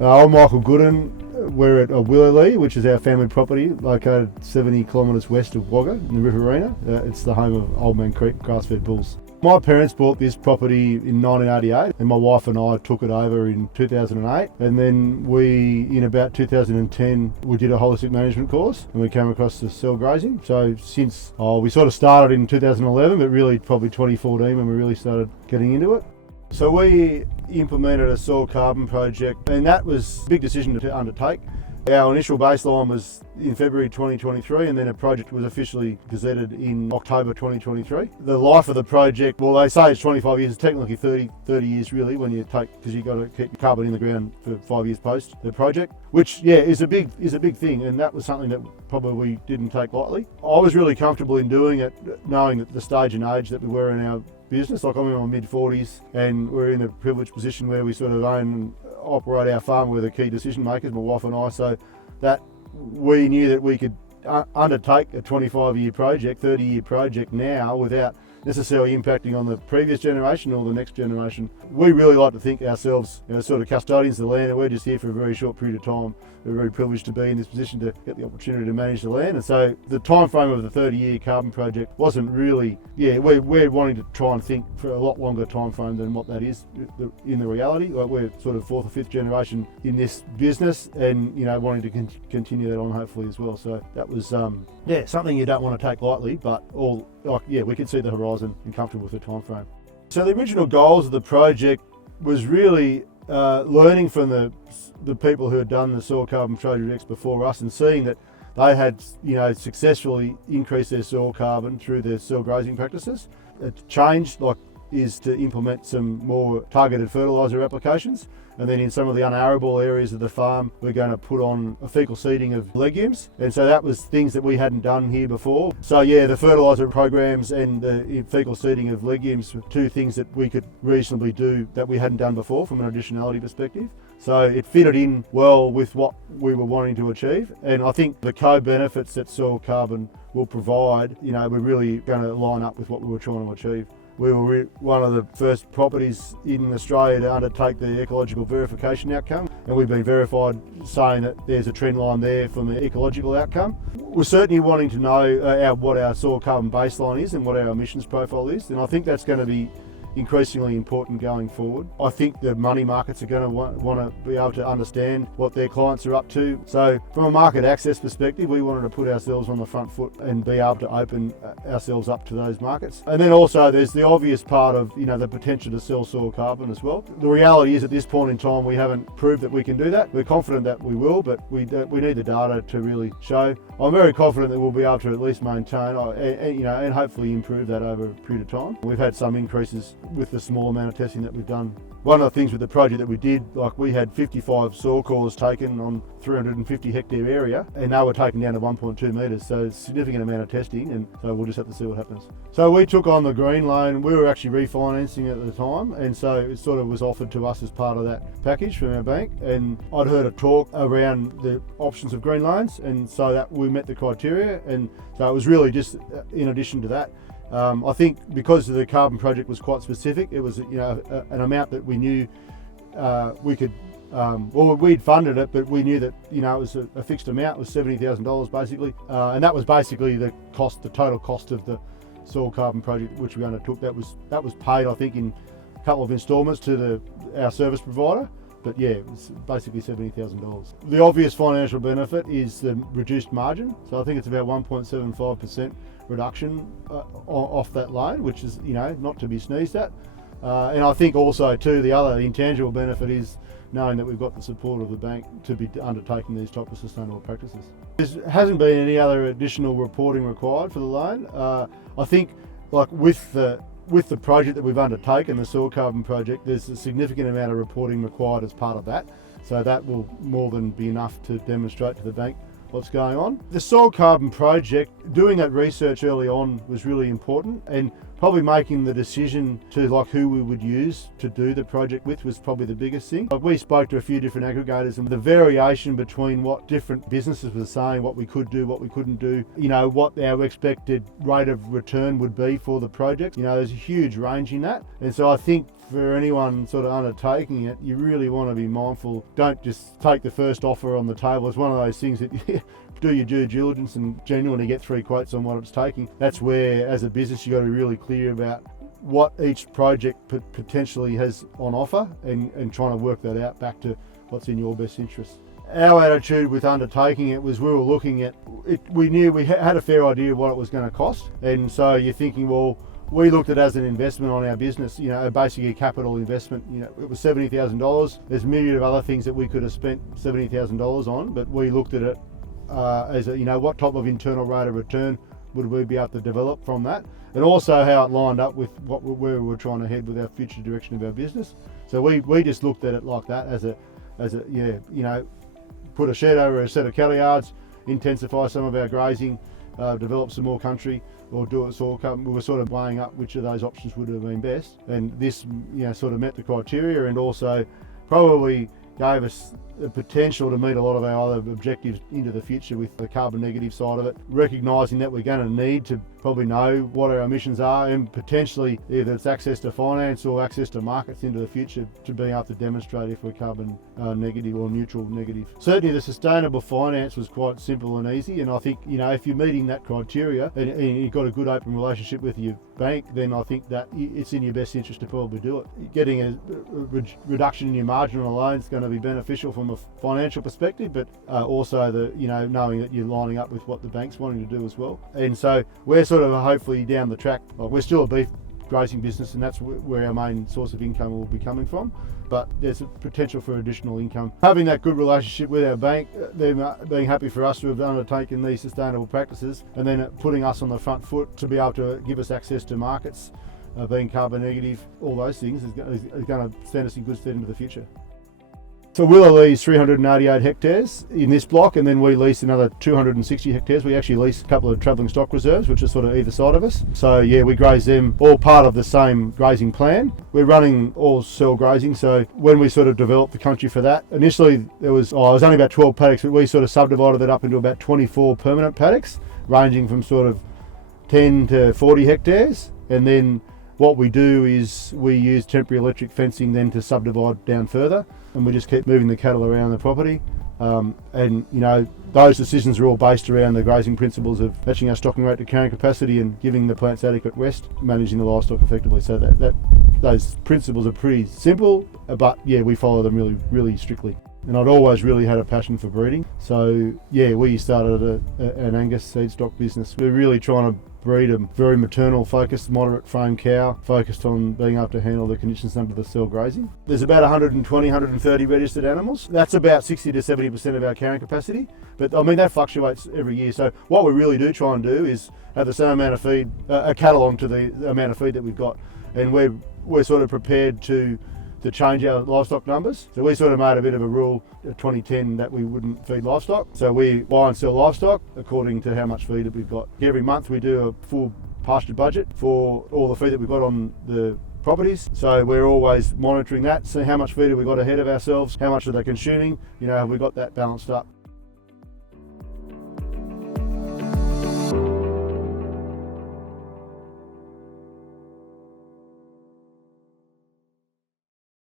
I'm Michael Gooden. We're at Willerlee, which is our family property, located 70 kilometres west of Wagga in the Riverina. It's the home of Old Man Creek grass-fed bulls. My parents bought this property in 1988 and my wife and I took it over in 2008, and then in about 2010 we did a holistic management course and we came across the cell grazing. So since we sort of started in 2011, but really probably 2014 when we really started getting into it. So we implemented a soil carbon project, and that was a big decision to undertake. Our initial baseline was in February 2023, and then a project was officially gazetted in October 2023. The life of the project, well, they say it's 25 years, it's technically 30 years really when you take, because you've got to keep your carbon in the ground for 5 years post the project, which is a big thing, and that was something that probably we didn't take lightly. I was really comfortable in doing it, knowing that the stage and age that we were in our business, like I'm in my mid-40s and we're in a privileged position where we sort of own and operate our farm. We're the key decision makers, my wife and I, so that we knew that we could undertake a 25-year project, 30-year project now without necessarily impacting on the previous generation or the next generation. We really like to think ourselves, sort of custodians of the land, and we're just here for a very short period of time. We're very privileged to be in this position to get the opportunity to manage the land. And so the time frame of the 30-year carbon project wasn't really, we're wanting to try and think for a lot longer time frame than what that is in the reality. Like we're sort of fourth or fifth generation in this business, and wanting to continue that on hopefully as well. So that was something you don't want to take lightly, but we could see the horizon and comfortable with the time frame. So the original goals of the project was really learning from the people who had done the soil carbon projects before us and seeing that they had successfully increased their soil carbon through their soil grazing practices. A change is to implement some more targeted fertiliser applications, and then in some of the unarable areas of the farm we're going to put on a fecal seeding of legumes, and so that was things that we hadn't done here before. So the fertiliser programs and the fecal seeding of legumes were two things that we could reasonably do that we hadn't done before from an additionality perspective. So it fitted in well with what we were wanting to achieve, and I think the co-benefits that soil carbon will provide, we're really going to line up with what we were trying to achieve. We were one of the first properties in Australia to undertake the ecological verification outcome, and we've been verified saying that there's a trend line there from the ecological outcome. We're certainly wanting to know what our soil carbon baseline is and what our emissions profile is, and I think that's going to be increasingly important going forward. I think the money markets are going to want to be able to understand what their clients are up to. So from a market access perspective, we wanted to put ourselves on the front foot and be able to open ourselves up to those markets. And then also there's the obvious part of the potential to sell soil carbon as well. The reality is at this point in time we haven't proved that we can do that. We're confident that we will, but we need the data to really show. I'm very confident that we'll be able to at least maintain and hopefully improve that over a period of time. We've had some increases with the small amount of testing that we've done. One of the things with the project that we did, we had 55 soil cores taken on 350 hectare area, and they were taken down to 1.2 metres, so it's a significant amount of testing, and so we'll just have to see what happens. So we took on the green loan. We were actually refinancing at the time, and so it sort of was offered to us as part of that package from our bank, and I'd heard a talk around the options of green loans, and so that we met the criteria, and so it was really just in addition to that. I think because the carbon project was quite specific, it was an amount that we knew we could. We'd funded it, but we knew that it was a fixed amount. It was $70,000 basically, and that was basically the total cost of the soil carbon project which we undertook. That was paid, I think, in a couple of instalments to our service provider. But it was basically $70,000. The obvious financial benefit is the reduced margin. So I think it's about 1.75% reduction off that loan, which is not to be sneezed at. And I think also too the other intangible benefit is knowing that we've got the support of the bank to be undertaking these type of sustainable practices. There hasn't been any other additional reporting required for the loan. I think with the project that we've undertaken, the soil carbon project, there's a significant amount of reporting required as part of that. So that will more than be enough to demonstrate to the bank what's going on. The soil carbon project, doing that research early on was really important, and probably making the decision to who we would use to do the project with was probably the biggest thing. We spoke to a few different aggregators, and the variation between what different businesses were saying, what we could do, what we couldn't do, what our expected rate of return would be for the project, there's a huge range in that. And so I think for anyone sort of undertaking it, you really want to be mindful. Don't just take the first offer on the table. It's one of those things that do your due diligence and genuinely get 3 quotes on what it's taking. That's where, as a business, you've got to be really clear about what each project potentially has on offer and trying to work that out back to what's in your best interest. Our attitude with undertaking it was we were looking at it, we knew we had a fair idea of what it was going to cost, and so you're thinking, well, we looked at it as an investment on our business, basically a capital investment. It was $70,000. There's a myriad of other things that we could have spent $70,000 on, but we looked at it as what type of internal rate of return would we be able to develop from that, and also how it lined up with where we were trying to head with our future direction of our business. So we just looked at it like that as a put a shed over a set of cattle yards, intensify some of our grazing, develop some more country, or do it sort of. We were sort of weighing up which of those options would have been best, and this sort of met the criteria, and also probably gave us the potential to meet a lot of our other objectives into the future with the carbon negative side of it, recognising that we're going to need to probably know what our emissions are, and potentially either it's access to finance or access to markets into the future to be able to demonstrate if we're carbon negative or neutral negative. Certainly the sustainable finance was quite simple and easy, and I think if you're meeting that criteria and you've got a good open relationship with your bank, then I think that it's in your best interest to probably do it. Getting a reduction in your margin on a loan is going to be beneficial from a financial perspective, but also knowing that you're lining up with what the bank's wanting to do as well. And so we're sort of hopefully down the track. We're still a beef grazing business, and that's where our main source of income will be coming from, but there's a potential for additional income. Having that good relationship with our bank, them being happy for us to have undertaken these sustainable practices, and then putting us on the front foot to be able to give us access to markets, being carbon negative, all those things is going to stand us in good stead into the future. So Willow lease 388 hectares in this block, and then we lease another 260 hectares. We actually lease a couple of travelling stock reserves, which are sort of either side of us. So yeah, we graze them, all part of the same grazing plan. We're running all cell grazing, so when we sort of developed the country for that, initially it was only about 12 paddocks, but we sort of subdivided it up into about 24 permanent paddocks, ranging from sort of 10 to 40 hectares, and then what we do is we use temporary electric fencing then to subdivide down further, and we just keep moving the cattle around the property. Those decisions are all based around the grazing principles of matching our stocking rate to carrying capacity and giving the plants adequate rest, managing the livestock effectively. So that those principles are pretty simple, but yeah, we follow them really, really strictly. And I'd always really had a passion for breeding. So yeah, we started an Angus seed stock business. We're really trying to breed a very maternal focused, moderate frame cow, focused on being able to handle the conditions under the cell grazing. There's about 120, 130 registered animals. That's about 60 to 70% of our carrying capacity. But I mean, that fluctuates every year. So what we really do try and do is have the same amount of feed, a catalogue to the amount of feed that we've got. And we're sort of prepared to change our livestock numbers. So we sort of made a bit of a rule of 2010 that we wouldn't feed livestock. So we buy and sell livestock according to how much feed that we've got. Every month we do a full pasture budget for all the feed that we've got on the properties. So we're always monitoring that, see how much feed have we got ahead of ourselves, how much are they consuming, have we got that balanced up.